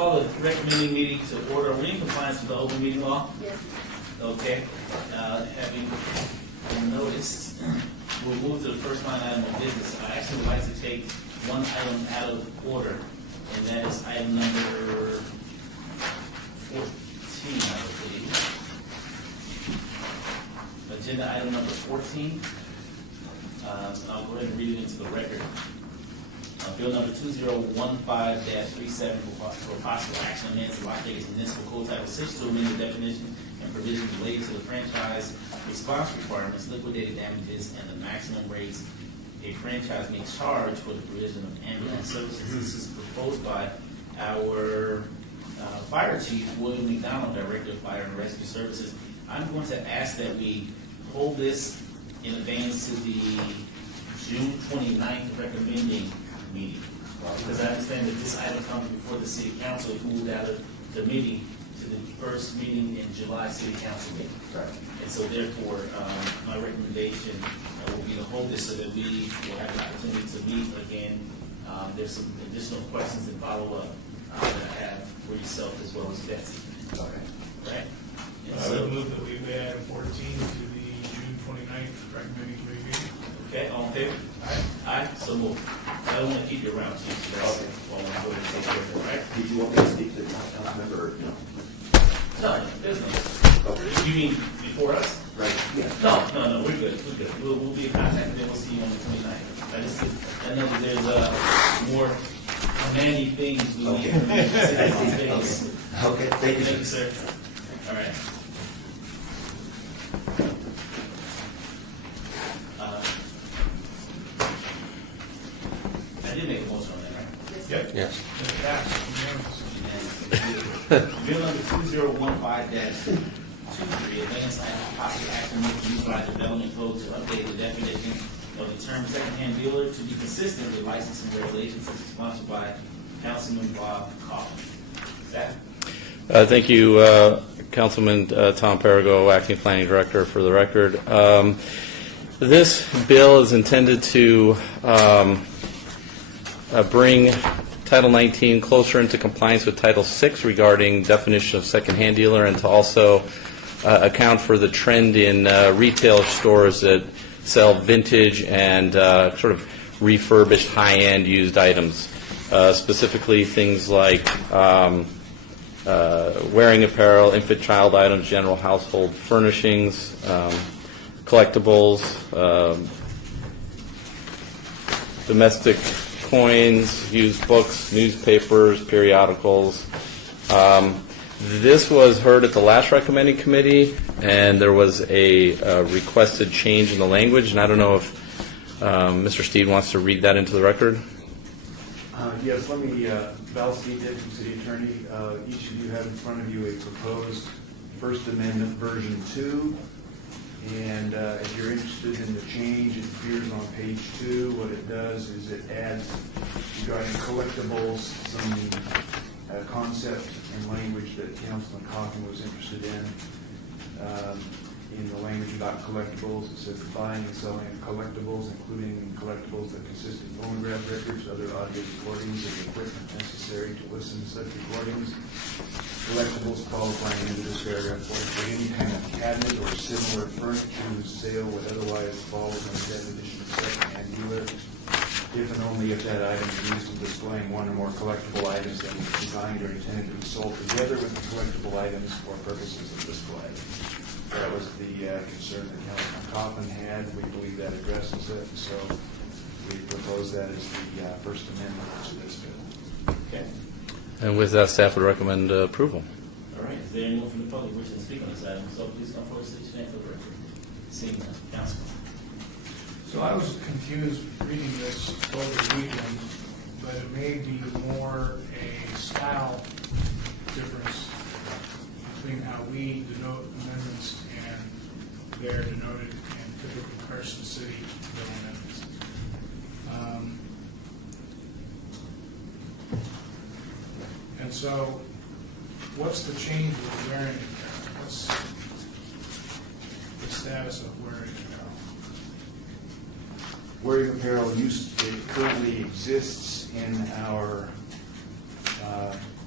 call the recommending meeting to order. Are we in compliance with the open meeting law? Yes. Okay. Having noticed, we'll move to the first line item of business. I actually would like to take one item out of order, and that is item number 14, I believe. Agenda item number 14. I'll go ahead and read it into the record. Bill number 2015-37 for possible action amendments to Las Vegas Municipal Code Title 6 to amend the definition and provisions related to the franchise response requirements, liquidated damages, and the maximum rates a franchise may charge for the provision of ambulance services. This is proposed by our fire chief, William McDonald, Director of Fire and Rescue Services. I'm going to ask that we hold this in advance to the June 29th recommending meeting. Because I understand that this item comes before the City Council. It moved out of the meeting to the first meeting in July City Council meeting. Right. And so therefore, my recommendation will be to hold this so that we will have an opportunity to meet again. There's some additional questions and follow-up that I have for yourself as well as Betsy. Okay. Right? And I so, would move that we add 14 to the June 29th recommending committee meeting. okay, all in favor? Aye. So move. I don't want to keep you around, Chief. So that's Okay. why I want to go ahead and take care of it, right? Did you want me to speak to the council member or no? No, there's no. Okay. You mean before us? Right, yeah. No, we're good. We're good. We'll be in contact, and then we'll see you on the 29th. I know that there's more demanding things we need from the city of Las Vegas. Okay, thank you, Thank you, sir. sir. All right. I did make a motion on that, right? Yep. Yes. It passed unanimously. Bill number 2015-23, advance possible action to utilize development code to update the definition of the term secondhand dealer to be consistent with licensing regulations, such as sponsored by Councilman Bob Coughlin. Staff? Thank you, Councilman Tom Perigo, Acting Planning Director, for the record. This bill is intended to bring Title 19 closer into compliance with Title 6 regarding definition of secondhand dealer, and to also account for the trend in retail stores that sell vintage and sort of refurbished high-end used items, specifically things like wearing apparel, infant child items, general household furnishings, collectibles, domestic coins, used books, newspapers, periodicals. This was heard at the last recommending committee, and there was a requested change in the language, and I don't know if Mr. Steed wants to read that into the record. Yes, let me, Val Steed, Deputy City Attorney. Each of you have in front of you a proposed First Amendment version 2. And if you're interested in the change, it appears on page 2. What it does is it adds regarding collectibles some concept and language that Councilman Coughlin was interested in. In the language about collectibles, it says the buying and selling of collectibles, including collectibles that consist of phonograph records, other audio recordings, and equipment necessary to listen to such recordings. Collectibles qualifying under this paragraph for any kind of cabinet or similar furniture whose sale would otherwise fall within the definition of second-hand dealer, if and only if that item is used in displaying one or more collectible items that were designed or intended to be sold together with the collectible items for purposes of display. That was the concern that Councilman Coughlin had. We believe that addresses it, so we propose that as the First Amendment to this bill. Okay. And with that, staff would recommend approval. All right. Is there anyone from the public wishing to speak on this item? So please come forward, state your name for the record. Seeing none. Councilman. So I was confused reading this over the weekend, but it may be more a style difference between how we denote amendments and they're denoted in typical Carson City bill amendments. And so, what's the change with wearing apparel? What's the status of wearing apparel? Wearing apparel it currently exists in our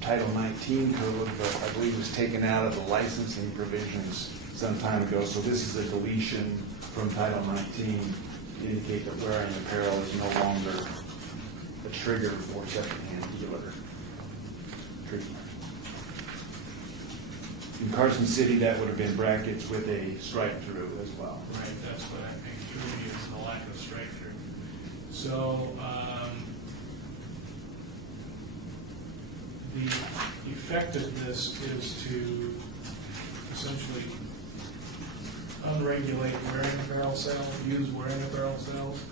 Title 19 code, but I believe was taken out of the licensing provisions some time ago. So this is a deletion from Title 19 to indicate that wearing apparel is no longer a trigger for secondhand dealer treatment. In Carson City, that would have been brackets with a strike through as well. Right, that's what I think truly is the lack of strike through. So, the effect of this is to essentially unregulate wearing apparel sales, use wearing apparel sales.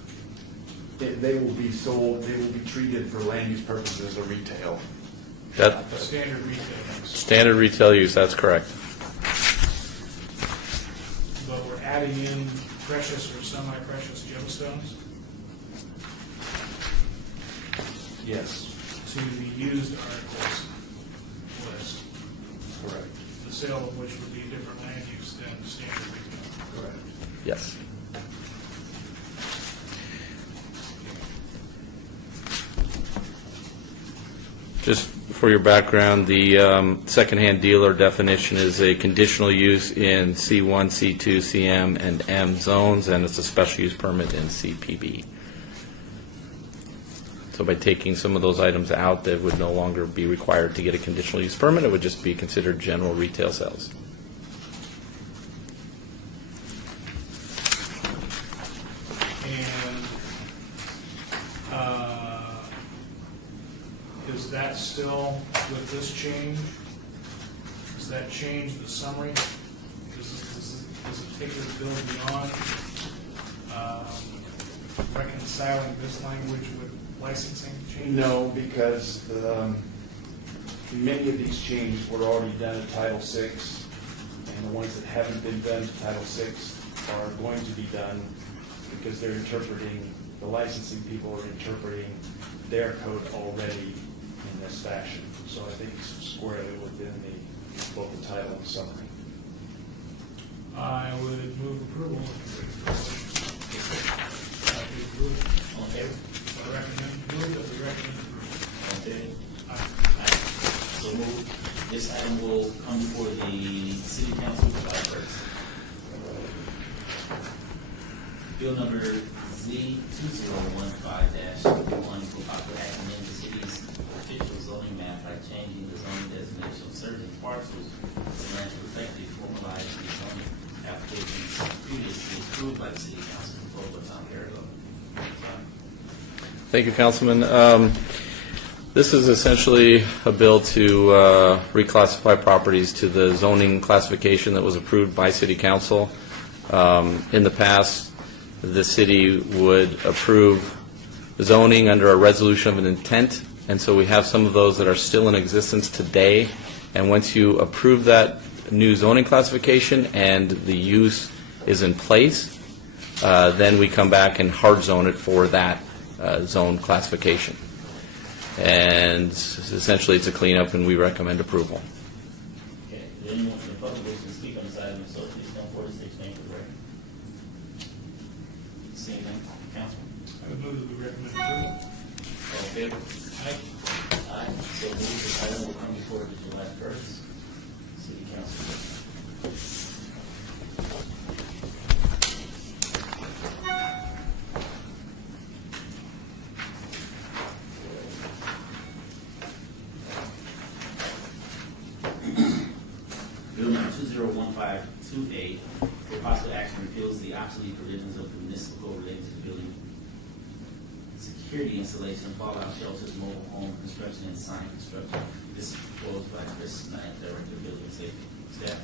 They will be sold, they will be treated for land use purposes as a retail. That The standard retail use. standard retail use, that's correct. But we're adding in precious or semi-precious gemstones Yes, to the used articles list, correct. the sale of which would be a different land use than the standard retail. Correct. Yes. Just for your background, the secondhand dealer definition is a conditional use in C1, C2, CM, and M zones, and it's a special use permit in CPB. So by taking some of those items out, that would no longer be required to get a conditional use permit. It would just be considered general retail sales. And is that still, with this change, does that change the summary? Does it take this bill beyond reconciling this language with licensing changes? No, because many of these changes were already done in Title VI, and the ones that haven't been done to Title VI are going to be done because they're interpreting, the licensing people are interpreting their code already in this fashion. So I think it's squarely within both the title and summary. I would move approval. All in favor? I recommend, move that we recommend approval. All in favor? Aye. So moved. This item will come before the city council July 1st. Bill number Z2015-1 for popular act to amend the city's official zoning map by changing the zoning designation of certain parcels and to effectively formalize the zoning applications previously approved by the city council proposed by Tom Carrigo. Thank you, Councilman. This is essentially a bill to reclassify properties to the zoning classification that was approved by City Council. In the past, the city would approve zoning under a resolution of an intent, and so we have some of those that are still in existence today. And once you approve that new zoning classification and the use is in place, then we come back and hard zone it for that zone classification. And essentially, it's a cleanup, and we recommend approval. Okay, is there anyone from the public who wishes to speak on this item? So please come forward and state your name for the record. Seeing none, council. I would move that we recommend approval. All in favor? Aye. Aye. So moved. This item will come before the July 1st city council. Bill number 201528, for possible action, repeals the obsolete provisions of the municipal code related to the building security installation, fallout shelters, mobile home construction, and sign construction. This is proposed by Chris Knight, Director of Building Safety. Staff.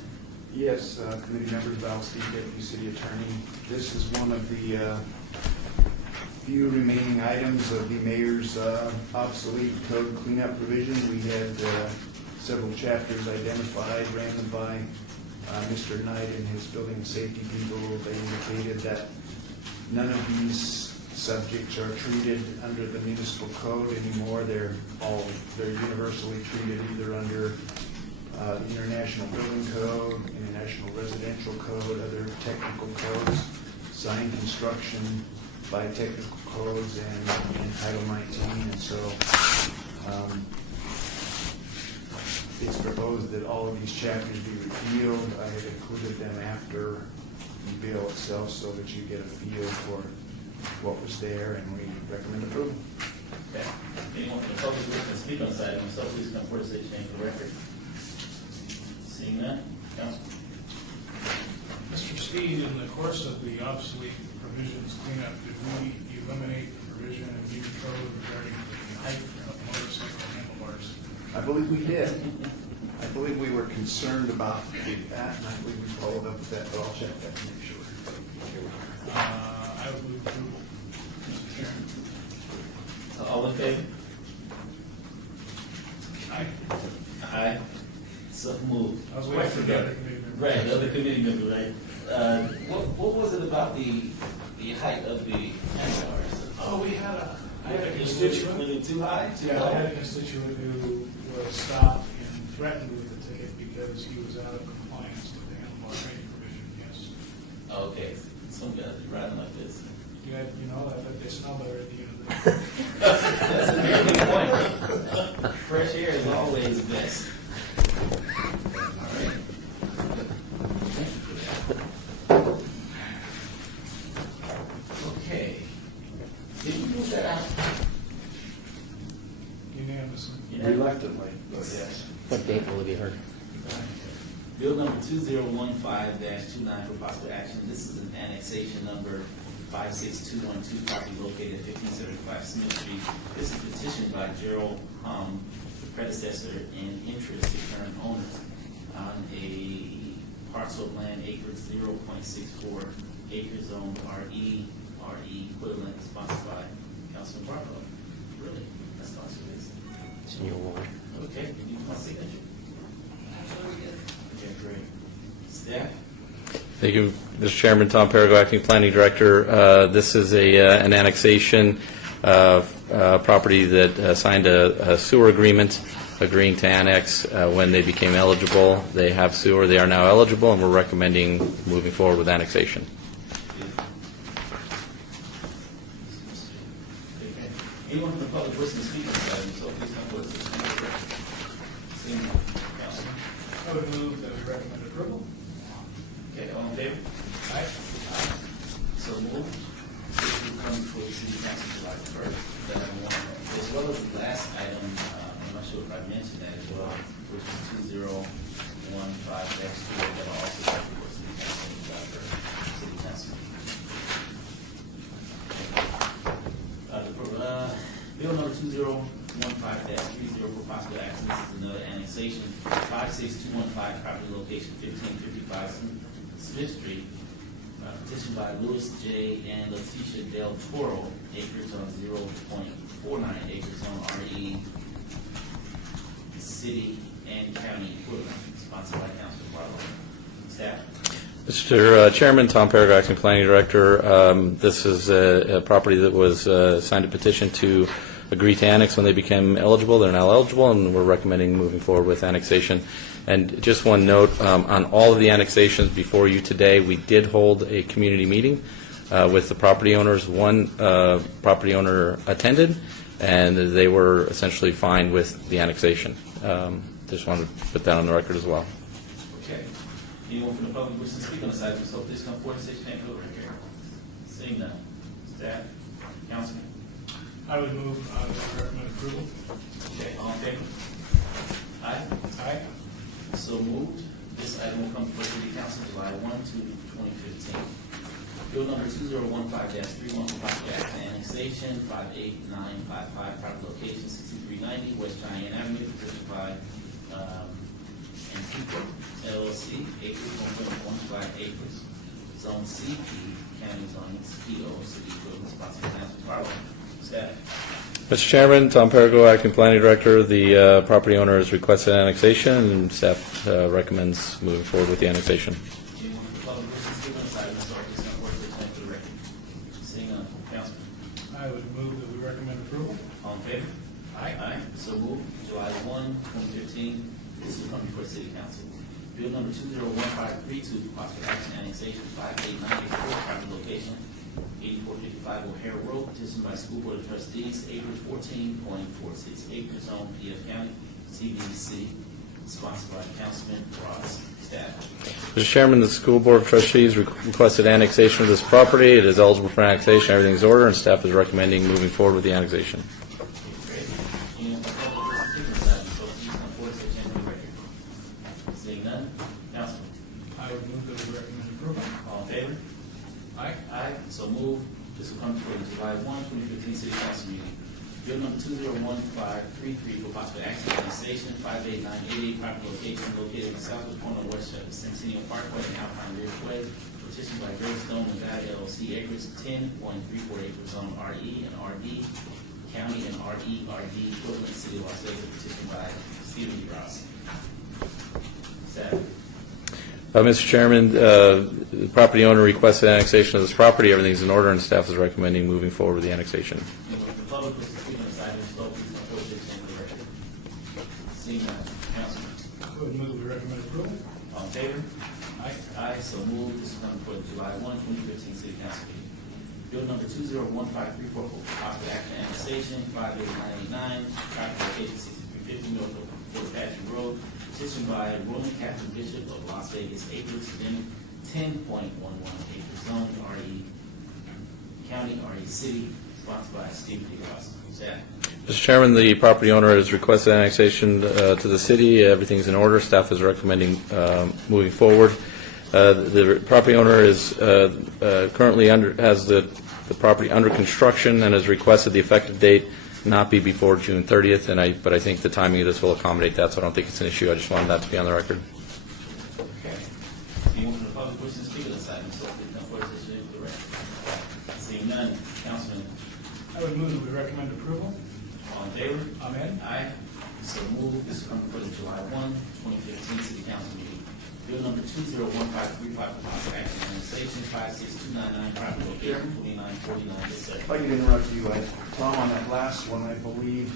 Yes, committee members, Val Steve, Deputy City Attorney. This is one of the few remaining items of the mayor's obsolete code cleanup provision. We had several chapters identified, ran them by Mr. Knight and his building safety people. They indicated that none of these subjects are treated under the municipal code anymore. They're universally treated either under the International Building Code, International Residential Code, other technical codes, sign construction by technical codes, and Title 19. And so it's proposed that all of these chapters be repealed. I have included them after the bill itself so that you get a feel for what was there, and we recommend approval. Okay. Anyone from the public who wishes to speak on this item, so please come forward and state your name for the record. Seeing none, Council. Mr. Steed, in the course of the obsolete provisions cleanup, did we eliminate the provision in Meter Code regarding the height of motorcycle handlebars? I believe we did. I believe we were concerned about that, and I believe we followed up with that, but I'll check that to make sure. I would move approval, Mr. Chairman. All in favor? Aye. Aye. So moved. I was waiting for the other committee member. Right, the other committee member, right? What was it about the height of the handlebars? Oh, I had a Was constituent. it too high? Too Yeah, low? I had a constituent who was stopped and threatened with a ticket because he was out of compliance with the handlebar rating provision, yes. Okay, some guys be riding like this. You know, I bet they smell better at the end of the day. That's a very good point. Fresh air is always best. All right. Okay. Did we move that out? Unanimously. Yeah. Reluctantly, but yes. What date will it be heard? Bill number 2015-29 for possible action. This is an annexation number 56212, property located at 1575 Smith Street. This is petitioned by Gerald Hum, the predecessor and interest to current owners on a parcel of land acreage 0.64 acre zone RE equivalent, sponsored by Councilman Barlow. Really? Let's talk to this. It's in your ward. Okay, you need my signature? Okay, great. Staff? Thank you, Mr. Chairman. Tom Perigo, Acting Planning Director. This is an annexation property that signed a sewer agreement agreeing to annex when they became eligible. They have sewer. They are now eligible, and we're recommending moving forward with annexation. Okay. Anyone from the public wishing to speak on this item, so please come forward to the speaker. Seeing none. Councilman? I would move that we recommend approval. Okay, all in favor? Aye. So moved. This will come before the city council July 1st. As well as the last item, I'm not sure if I mentioned that as well, which is 2015-2, that will also come before city council July 1st. City council. Bill number 2015-30 for possible action. This is another annexation. 56215, property location 1555 Smith Street. Petitioned by Louis J. and Leticia Del Toro, acres on 0.49 acres on RE, city and county equivalent, sponsored by Councilman Barlow. Staff? Mr. Chairman, Tom Perigo, Acting Planning Director. This is a property that was signed a petition to agree to annex when they became eligible. They're now eligible, and we're recommending moving forward with annexation. And just one note, on all of the annexations before you today, we did hold a community meeting with the property owners. One property owner attended, and they were essentially fine with the annexation. Just wanted to put that on the record as well. Okay. Anyone from the public wishing to speak on this item, so please come forward and state your name for the record. Seeing none. Staff? Councilman? I would move that we recommend approval. Okay, all in favor? Aye? Aye. So moved. This item will come before City Council July 1, 2015. Bill number 2015-31 for possible action annexation 58955, property location 6390 West Cheyenne Avenue, petitioned by Antico LLC, acres 1.15 acres, zone CP, county zone PO, city equivalent, sponsored by Councilman Barlow. Staff? Mr. Chairman, Tom Perigo, Acting Planning Director. The property owner has requested annexation, and staff recommends moving forward with the annexation. Anyone from the public wishing to speak on this item, so please come forward to the record. Seeing none. Councilman? I would move that we recommend approval. All in favor? Aye. Aye. So moved. July 1, 2015. This will come before City Council. Bill number 201532, possible action annexation 5894, property location 8455 O'Hare Road, petitioned by School Board of Trustees, acres 14.46 acres, zone PF County, CBC, sponsored by Councilman Ross. Staff. Mr. Chairman, the School Board of Trustees requested annexation of this property. It is eligible for annexation. Everything is in order, and staff is recommending moving forward with the annexation. Anyone from the public wishing to speak on this item, so please come forward to the agenda record. Seeing none, Councilman. I would move that we recommend approval. All in favor? Aye. Aye, so move. This will come before the July 1, 2015 City Council meeting. Bill number 201533 for possible action on station 58988, property located in the southwest corner of West Centennial Parkway and Alpine Ridge Way. Petition by Greystone and Guy LLC, acres 10.34 acres on RE and RD, county and RD equivalent, city of Las Vegas. Petition by Stephen D. Ross. Staff. Mr. Chairman, the property owner requested annexation of this property. Everything is in order, and staff is recommending moving forward with the annexation. Anyone from the public wishing to speak on this item, so please come forward to the agenda record. Seeing none, Councilman. I would move that we recommend approval. All in favor? Aye. Aye, so moved. This is coming for the July 1, 2015 City Council meeting. Bill number 201534 for possible action on annexation 58989, property located 6350 North of Fort Patrick Road. Petition by Roman Catholic Bishop of Las Vegas, acres within 10.11 acre zone, RE County, RE City, sponsored by Stephen D. Ross. Staff. Mr. Chairman, the property owner has requested annexation to the city. Everything is in order. Staff is recommending moving forward. The property owner is currently has the property under construction and has requested the effective date not be before June 30th. But I think the timing of this will accommodate that, so I don't think it's an issue. I just wanted that to be on the record. Okay. Anyone from the public wishing to speak on this item, so please come forward to the agenda for the record. Seeing none, Councilman. I would move that we recommend approval. All in favor? Amen. Aye. So moved. This is coming for the July 1, 2015 City Council meeting. Bill number 201535 for possible action on annexation 56299, property located 2949. Yes, sir. If I could interrupt you, Tom, on that last one, I believe,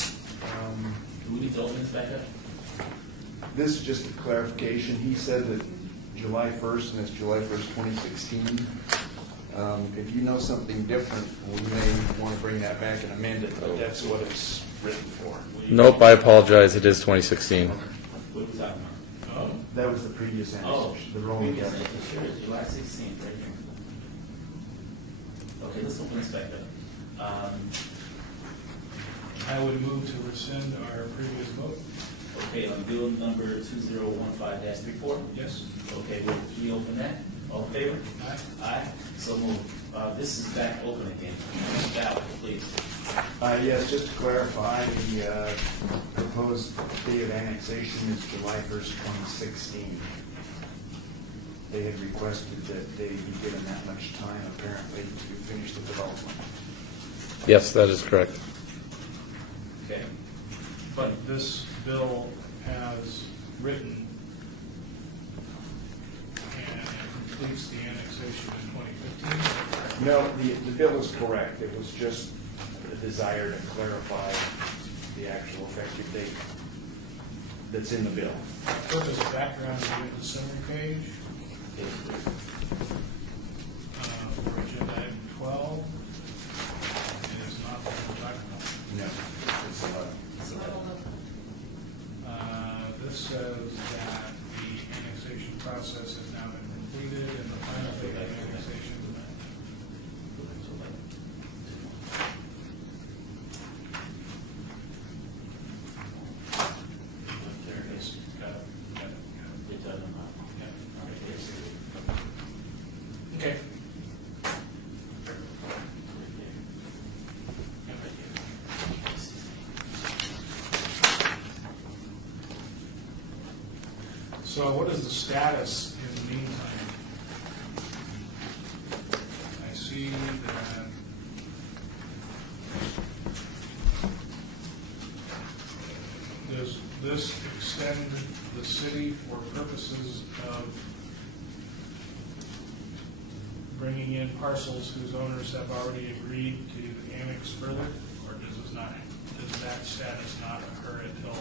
Do we need to open this back up? this is just a clarification. He said that July 1st, and it's July 1st, 2016. If you know something different, we may want to bring that back and amend it, but that's what it's written for. Nope, I apologize. It is 2016. What are we talking about? Oh. That was the previous Oh, annexation, the Roman previous Catholic. annexation, sure, July 16th, right here. Okay, let's open this back up. I would move to rescind our previous vote. Okay, on bill number 2015-34. Yes. Okay, we'll reopen that. All in favor? Aye. Aye. So moved. This is back open again. Ballot, please. Yes, just to clarify, the proposed date of annexation is July 1st, 2016. They had requested that they be given that much time, apparently, to finish the development. Yes, that is correct. Okay. But this bill as written and it completes the annexation in 2015. No, the bill is correct. It was just a desire to clarify the actual effective date that's in the bill. Purpose of background is in the summary page for agenda item 12. It is not what we're talking about. No, it's This says that the annexation process has now been completed and the final date of annexation. There it is. Got it. It doesn't matter. Okay. So what is the status in the meantime? I see that does this extend the city for purposes of bringing in parcels whose owners have already agreed to annex further? Or does that status not occur until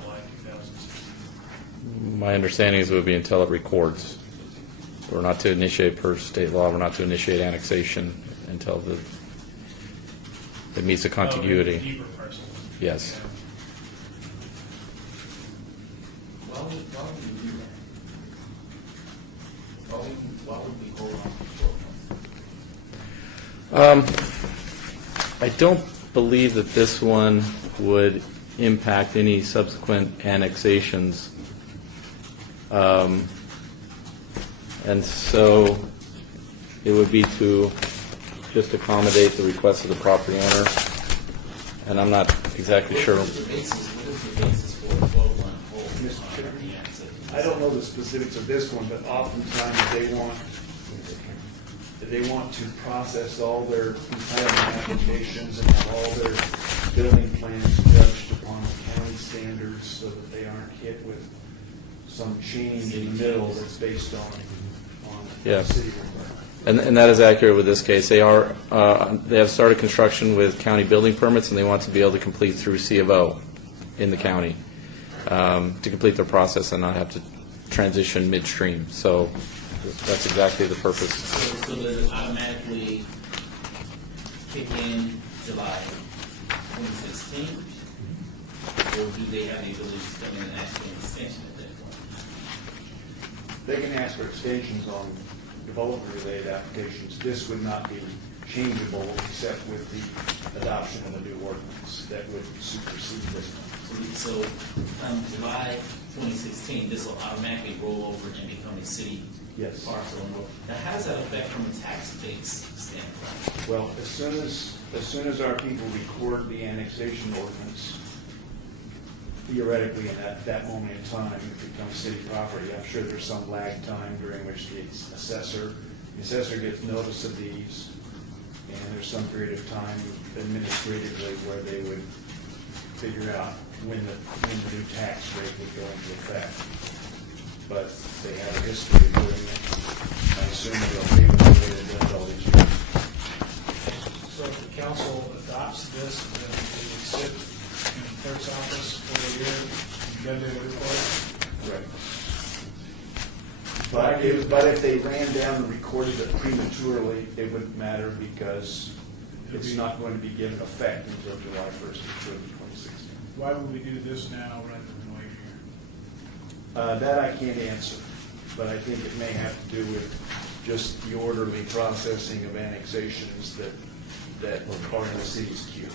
July 2016? My understanding is it would be until it records. We're not to initiate, per state law, we're not to initiate annexation until it meets the Oh, contiguity. deeper parcels. Yes. would we do that? Why would we hold on for 12 months? I don't believe that this one would impact any subsequent annexations. And so it would be to just accommodate the request of the property owner. And I'm not exactly sure. What is the basis for a 12-month hold? Mr. Chairman? on the annexation? I don't know the specifics of this one, but oftentimes they want to process all their entitlement applications and have all their building plans judged upon county standards so that they aren't hit with some change in the middle that's based on Yeah. city requirement. And that is accurate with this case. They have started construction with county building permits, and they want to be able to complete through C of O in the county to complete their process and not have to transition midstream. So that's exactly the purpose. So does it automatically kick in July 2016? Or do they have the ability to come in and ask for an extension at that point? They can ask for extensions on development-related applications. This would not be changeable except with the adoption of a new ordinance that would supersede this one. So come July 2016, this will automatically roll over and become a city Yes. parcel. Now, how does that affect from a tax base standpoint? Well, as soon as our people record the annexation ordinance, theoretically, in that moment in time, it becomes city property. I'm sure there's some lag time during which the assessor gets notice of these, and there's some period of time administratively where they would figure out when the new tax rate would go into effect. But they have a history of doing it. I assume they'll be with the way they've done it all these years. So if the council adopts this, then it would sit in the clerk's office for a year, and then they would record it. Right. But if they ran down and recorded it prematurely, it wouldn't matter because it's not going to be given effect until July 1st of 2016. Why would we do this now rather than wait here? That I can't answer, but I think it may have to do with just the orderly processing of annexations that are in the city's queue.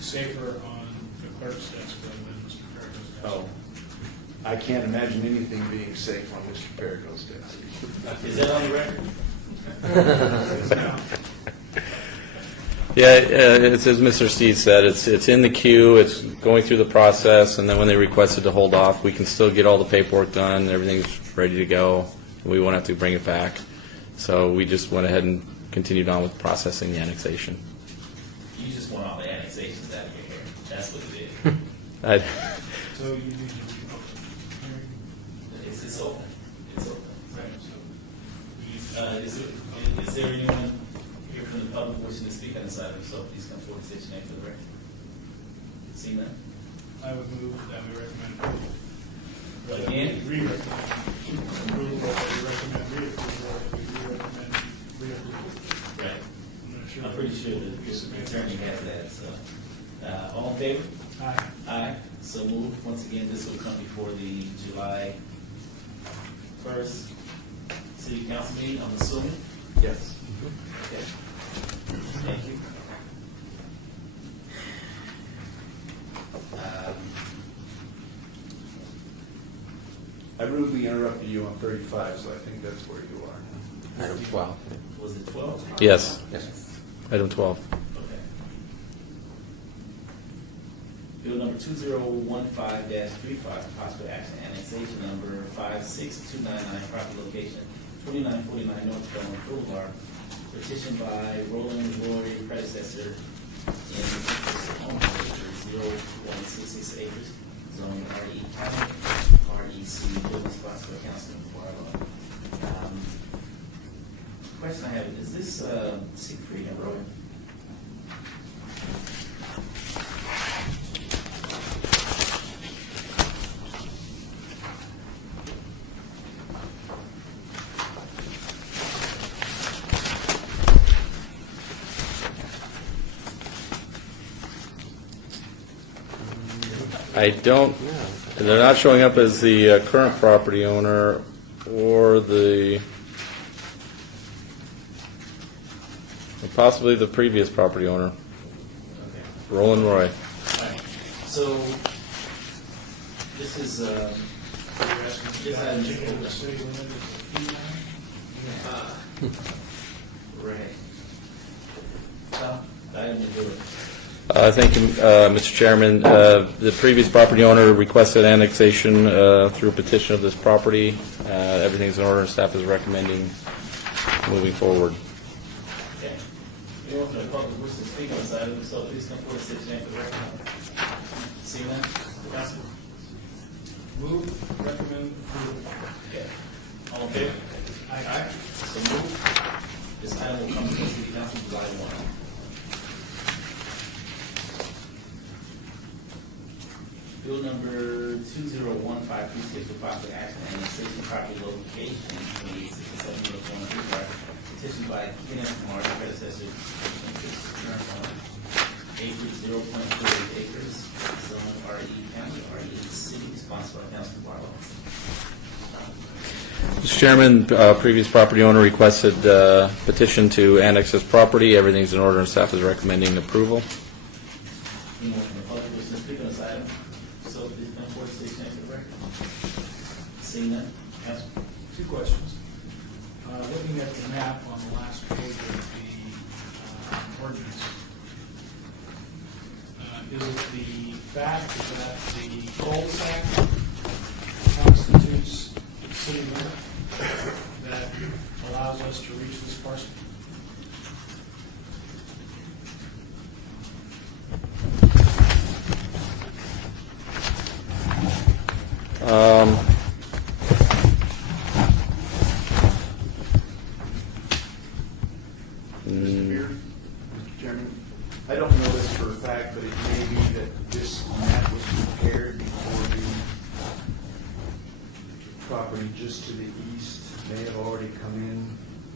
Safer on the clerk's desk rather than Mr. Perico's desk. Oh, I can't imagine anything being safe on Mr. Perico's desk. Is that on the record? Yeah, it's as Mr. Steed said, it's in the queue, it's going through the process, and then when they requested to hold off, we can still get all the paperwork done, everything's ready to go. We won't have to bring it back. So we just went ahead and continued on with processing the annexation. You just want all the annexations out of your hair. That's what it is. So you need to reopen. It's open. It's open. Right, so Is there anyone here from the public wishing to speak on this item? So please come forward and state your name for the record. See none? I would move that we recommend approval. Again? Re-recommend approval, or we recommend reapproval, or we re-recommend reapproval. Right. I'm not sure. I'm pretty sure that the attorney has that, so. All in favor? Aye. Aye. So moved. Once again, this will come before the July 1st city council meeting, I'm assuming? Yes. Okay. Thank you. I rudely interrupted you on 35, so I think that's where you are now. Item 12. Was it 12? Yes, Yes. item 12. Okay. Bill number 2015-35, possible action annexation number 56299, property location 2949 North Belmont Boulevard, petition by Roland Roy, predecessor in acres, 0.66 acres, zoning RE County, REC, building spots for Councilman Barlow. Question I have, is this Siegfried and Roy? I don't They're not showing up as the current property owner or possibly the previous property owner, Okay. Roland Roy. All right. So this is, You're asking Yes, about I am. changing the city limit as a fee line? right. Well, I didn't do it. Thank you, Mr. Chairman. The previous property owner requested annexation through petition of this property. Everything's in order, and staff is recommending moving forward. Okay. Anyone from the public wish to speak on this item, so please come forward and state your name for the record. Seeing none, Council? Move, recommend approval. Okay. All in favor? Aye. So moved. This item will come to the city council July 1. Bill number 201536 for possible action and annexation property location, 27 North Corner, Freeport, petitioned by Kenneth Marsh, predecessor, current owner, acreage 0.48 acres, zone RE County, RE City, sponsored by Councilman Barlow. Mr. Chairman, previous property owner requested petition to annex this property. Everything's in order, and staff is recommending approval. Anyone from the public wishing to speak on this item? So please come forward and state your name for the record. Seeing none, Council? Two questions. Looking at the map on the last page of the ordinance, is it the fact that the cul-de-sac constitutes city limit that allows us to reach this parcel? Mr. Beard, Mr. Chairman, I don't know this for a fact, but it may be that this map was prepared before the property just to the east may have already come in,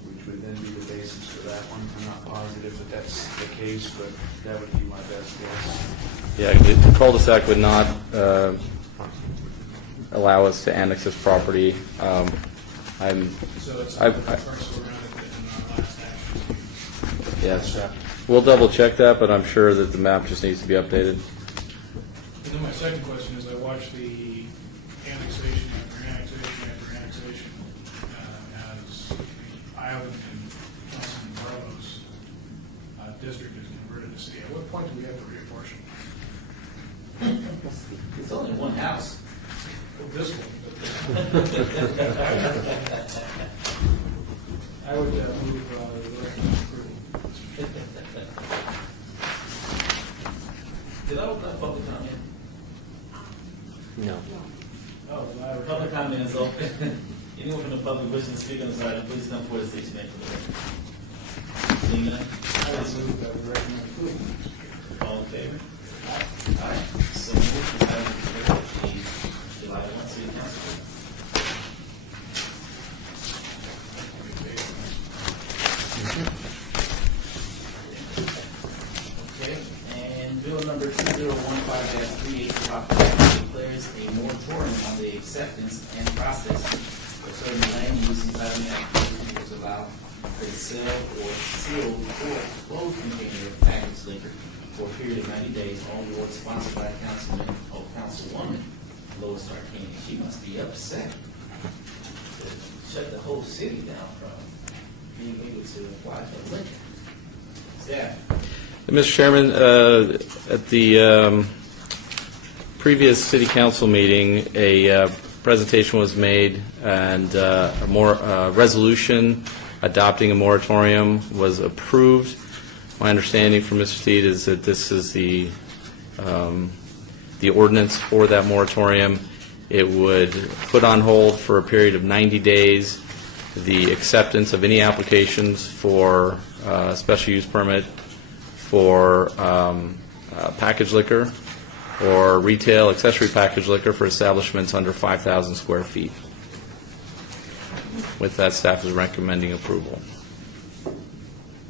which would then be the basis for that one. I'm not positive that that's the case, but that would be my best guess. Yeah, the cul-de-sac would not allow us to annex this property. So it's I- the parcel around it that in our last action. Yes, we'll double check that, but I'm sure that the map just needs to be updated. And then my second question is, I watched the annexation after annexation after annexation as the Island and Councilman Barlow's district is converted to city. At what point do we have to reapportion? It's only one house. Well, this one. I would move the recommended approval. Did I open up public comment? No. Oh, well, I Public comment is open. Anyone from the public wishing to speak on this item, please come forward and state your name for the record. Seeing none, I would move that we recommend approval. all in favor? Aye. So moved. This item is carried at the July 1 city council. Okay, and bill number 2015-38 declares a moratorium on the acceptance and process of certain land use entitlement applications which allow for the sale or sealed or closed container of packaged liquor for a period of 90 days, all wards sponsored by Councilman or Councilwoman Lois Tarkanian. She must be upset to shut the whole city down from being able to apply for liquor. Staff. Mr. Chairman, at the previous city council meeting, a presentation was made and a resolution adopting a moratorium was approved. My understanding from Mr. Steed is that this is the ordinance for that moratorium. It would put on hold for a period of 90 days the acceptance of any applications for special use permit for packaged liquor or retail accessory packaged liquor for establishments under 5,000 square feet. With that, staff is recommending approval.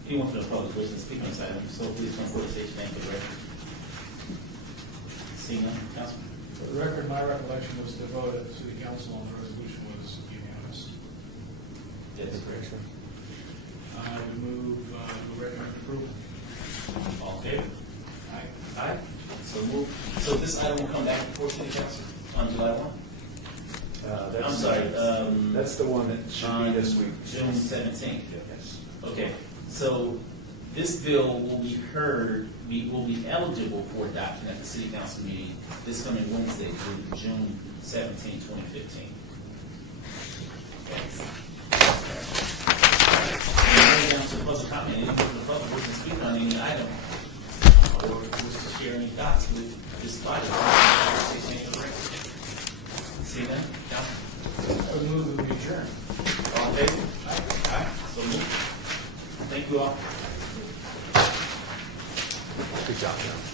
Anyone from the public wishing to speak on this item, so please come forward and state your name for the record. Seeing none, Councilman? For the record, my recollection was the vote at the city council on the resolution was unanimous. That's correct. I would move, recommend approval. All in favor? Aye. Aye. So move. So this item will come back before city council on July 1? That's- I'm sorry, That's the one that should on be this week. June 17th. Yes. Okay, so this bill will be heard, will be eligible for adoption at the city council meeting this coming Wednesday, June 17, 2015. Thanks. Moving down to public comment, any member of the public who can speak on any item or wish to share any thoughts with this body. See them, council? I would move that we adjourn. All in favor? Aye. So moved. Thank you all. Good job, John.